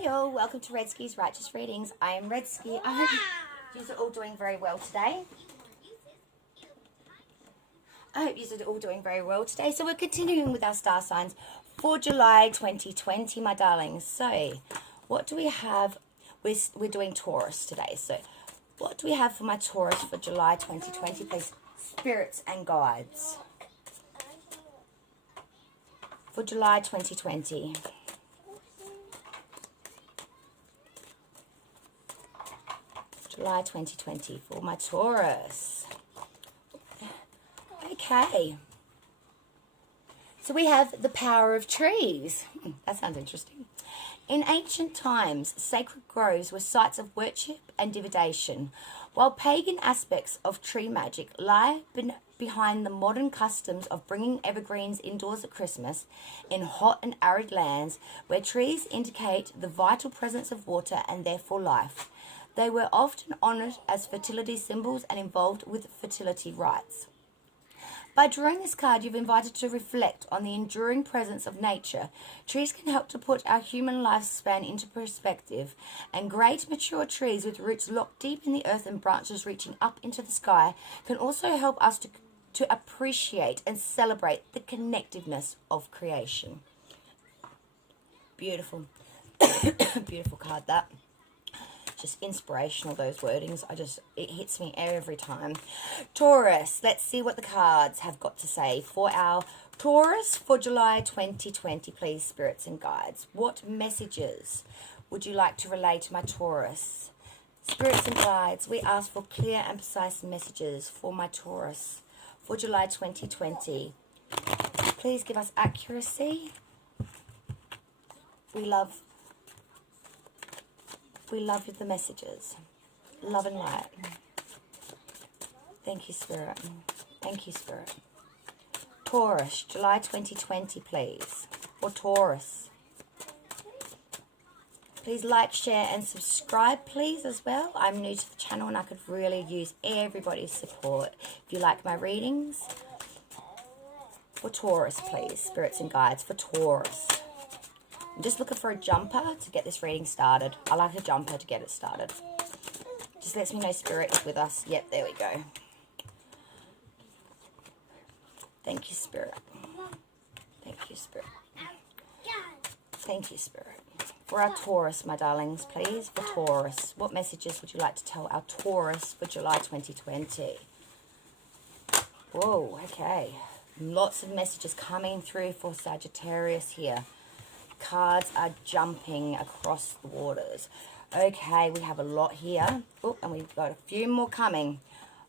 Hi all, welcome to Redski's Righteous Readings. I am Redski. I hope you are all doing very well today. So we're continuing with our star signs for July 2020, my darlings. So what do we have? We're doing Taurus today. So what do we have for my Taurus for July 2020, please? Spirits and guides. For July 2020. July 2020 for my Taurus. Okay. So we have the power of trees. That sounds interesting. In ancient times, sacred groves were sites of worship and divination, while pagan aspects of tree magic lie behind the modern customs of bringing evergreens indoors at Christmas in hot and arid lands where trees indicate the vital presence of water and therefore life. They were often honoured as fertility symbols and involved with fertility rites. By drawing this card, you've invited to reflect on the enduring presence of nature. Trees can help to put our human lifespan into perspective, and great mature trees with roots locked deep in the earth and branches reaching up into the sky can also help us to appreciate and celebrate the connectiveness of creation. Beautiful. Beautiful card, that. Just inspirational, those wordings. It hits me every time. Taurus, let's see what the cards have got to say for our Taurus for July 2020, please, spirits and guides. What messages would you like to relay to my Taurus? Spirits and guides, we ask for clear and precise messages for my Taurus for July 2020. Please give us accuracy. We love the messages. Love and light. Thank you, Spirit. Thank you, Spirit. Taurus, July 2020, please. For Taurus. Please like, share, and subscribe, please, as well. I'm new to the channel and I could really use everybody's support. If you like my readings. For Taurus, please. Spirits and guides for Taurus. I'm just looking for a jumper to get this reading started. I like a jumper to get it started. Just lets me know Spirit is with us. Yep, there we go. Thank you, Spirit. Thank you, Spirit. Thank you, Spirit. For our Taurus, my darlings, please, for Taurus. What messages would you like to tell our Taurus for July 2020? Whoa, okay. Lots of messages coming through for Sagittarius here. Cards are jumping across the waters. Okay, we have a lot here. Oh, and we've got a few more coming.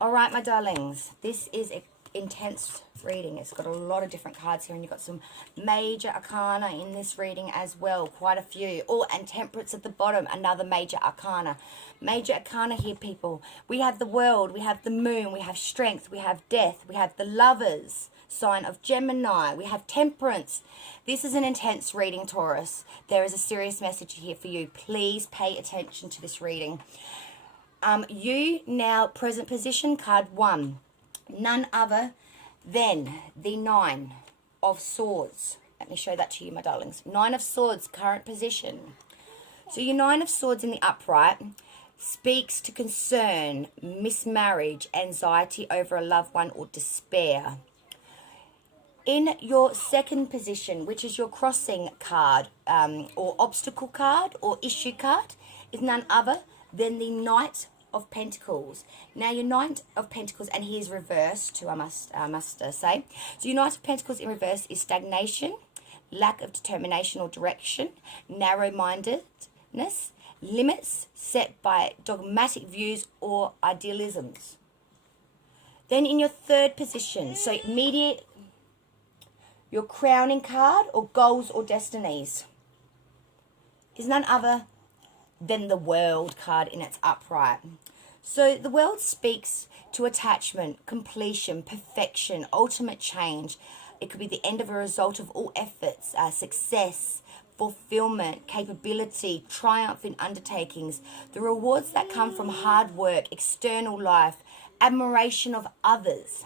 All right, my darlings. This is an intense reading. It's got a lot of different cards here, and you've got some major arcana in this reading as well. Quite a few. Oh, and temperance at the bottom. Another major arcana. Major arcana here, people. We have the world. We have the moon. We have strength. We have death. We have the lovers. Sign of Gemini. We have temperance. This is an intense reading, Taurus. There is a serious message here for you. Please pay attention to this reading. You now, present position, card 1. None other than the 9 of Swords. Let me show that to you, my darlings. 9 of Swords, current position. So your 9 of Swords in the upright speaks to concern, mismarriage, anxiety over a loved one, or despair. In your second position, which is your crossing card, or obstacle card, or issue card, is none other than the Knight of Pentacles. Now, your Knight of Pentacles, and he is reversed too, I must say. So your Knight of Pentacles in reverse is stagnation, lack of determination or direction, narrow-mindedness, limits set by dogmatic views or idealisms. Then in your third position, so immediate, your crowning card, or goals or destinies, is none other than the World card in its upright. So the World speaks to attachment, completion, perfection, ultimate change. It could be the end of a result of all efforts, success, fulfillment, capability, triumph in undertakings, the rewards that come from hard work, external life, admiration of others.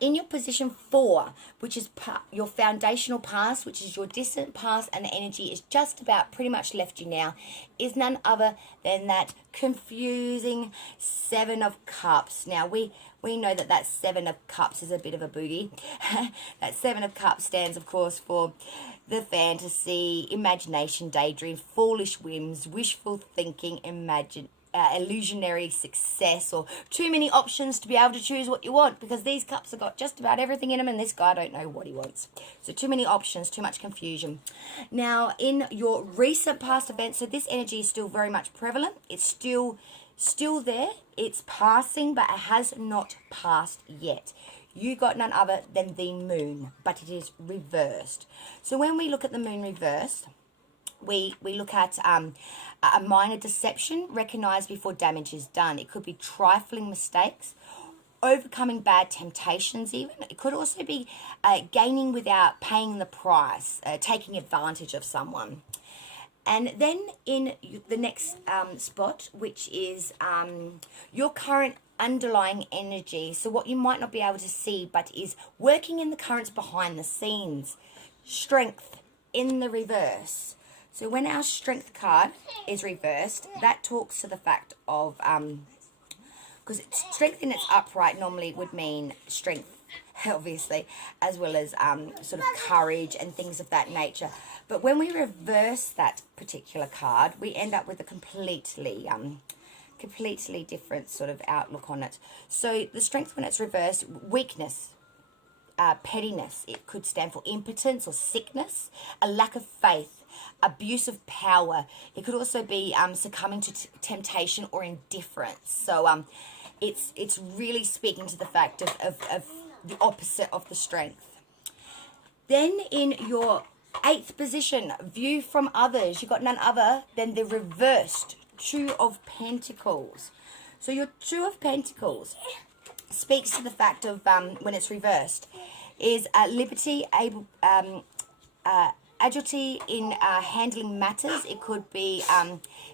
In your position 4, which is your foundational past, which is your distant past, and the energy is just about pretty much left you now, is none other than that confusing 7 of Cups. Now, we know that 7 of Cups is a bit of a boogie. That 7 of Cups stands, of course, for the fantasy, imagination, daydream, foolish whims, wishful thinking, illusionary success, or too many options to be able to choose what you want, because these cups have got just about everything in them, and this guy don't know what he wants. So too many options, too much confusion. Now, in your recent past events, so this energy is still very much prevalent. It's still there. It's passing, but it has not passed yet. You got none other than the moon, but it is reversed. So when we look at the moon reversed, we look at a minor deception recognized before damage is done. It could be trifling mistakes, overcoming bad temptations even. It could also be gaining without paying the price, taking advantage of someone. And then in the next spot, which is your current underlying energy, so what you might not be able to see but is working in the currents behind the scenes. Strength in the reverse. So when our strength card is reversed, that talks to the fact of, because strength in its upright normally would mean strength, obviously, as well as sort of courage and things of that nature. But when we reverse that particular card, we end up with a completely different sort of outlook on it. So the strength when it's reversed, weakness, pettiness, it could stand for impotence or sickness, a lack of faith, abuse of power. It could also be succumbing to temptation or indifference. So it's really speaking to the fact of the opposite of the strength. Then in your 8th position, view from others, you got none other than the reversed 2 of Pentacles. So your 2 of Pentacles speaks to the fact of, when it's reversed, is liberty, agility in handling matters. It could be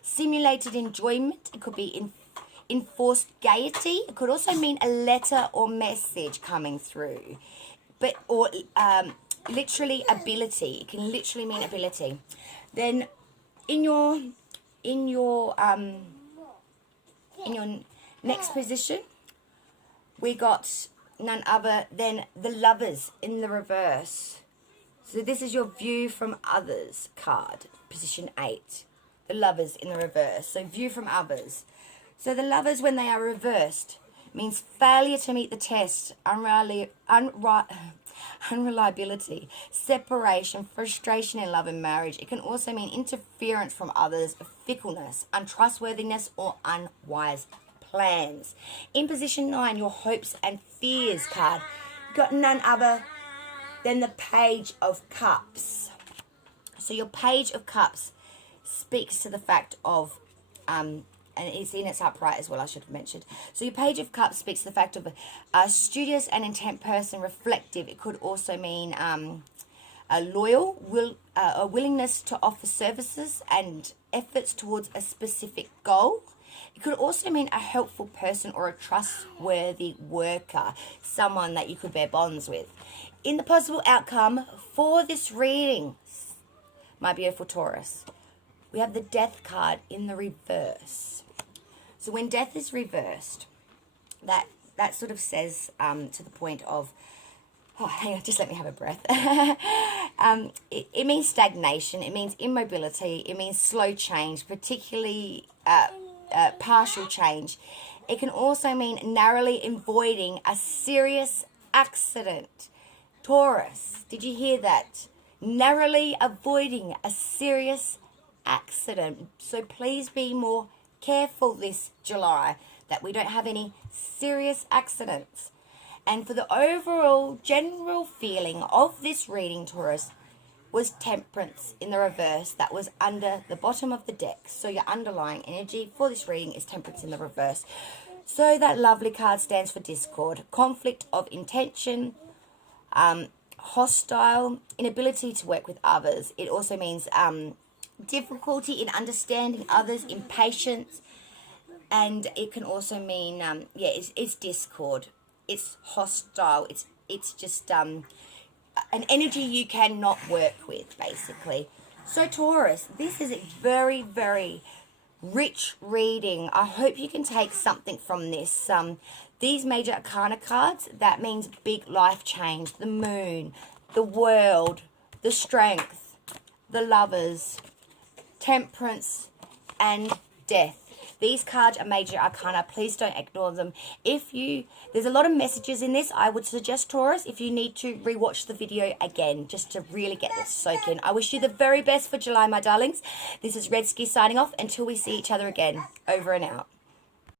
simulated enjoyment. It could be enforced gaiety. It could also mean a letter or message coming through, or literally ability. It can literally mean ability. Then in your next position, we got none other than the Lovers in the reverse. So this is your view from others card, position 8. The Lovers in the reverse. So view from others. So the Lovers, when they are reversed, means failure to meet the test, unreliability, separation, frustration in love and marriage. It can also mean interference from others, fickleness, untrustworthiness, or unwise plans. In position 9, your hopes and fears card. You got none other than the Page of Cups. So your Page of Cups speaks to the fact of, and it's in its upright as well, I should have mentioned. So your Page of Cups speaks to the fact of a studious and intent person, reflective. It could also mean a loyal, a willingness to offer services and efforts towards a specific goal. It could also mean a helpful person or a trustworthy worker, someone that you could bear bonds with. In the possible outcome for this reading, my beautiful Taurus, we have the Death card in the reverse. So when death is reversed, that sort of says to the point of, oh, hang on, just let me have a breath. It means stagnation. It means immobility. It means slow change, particularly partial change. It can also mean narrowly avoiding a serious accident. Taurus, did you hear that? Narrowly avoiding a serious accident. So please be more careful this July that we don't have any serious accidents. And for the overall general feeling of this reading, Taurus, was Temperance in the reverse. That was under the bottom of the deck. So your underlying energy for this reading is Temperance in the reverse. So that lovely card stands for discord, conflict of intention, hostile, inability to work with others. It also means difficulty in understanding others, impatience, and it can also mean, it's discord. it's hostile. It's just an energy you cannot work with, basically. So Taurus, this is a very, very rich reading. I hope you can take something from this. These major arcana cards, that means big life change. The moon, the world, the strength, the lovers, temperance, and death. These cards are major arcana. Please don't ignore them. There's a lot of messages in this. I would suggest, Taurus, if you need to rewatch the video again, just to really get this soak in. I wish you the very best for July, my darlings. This is Redski signing off until we see each other again. Over and out.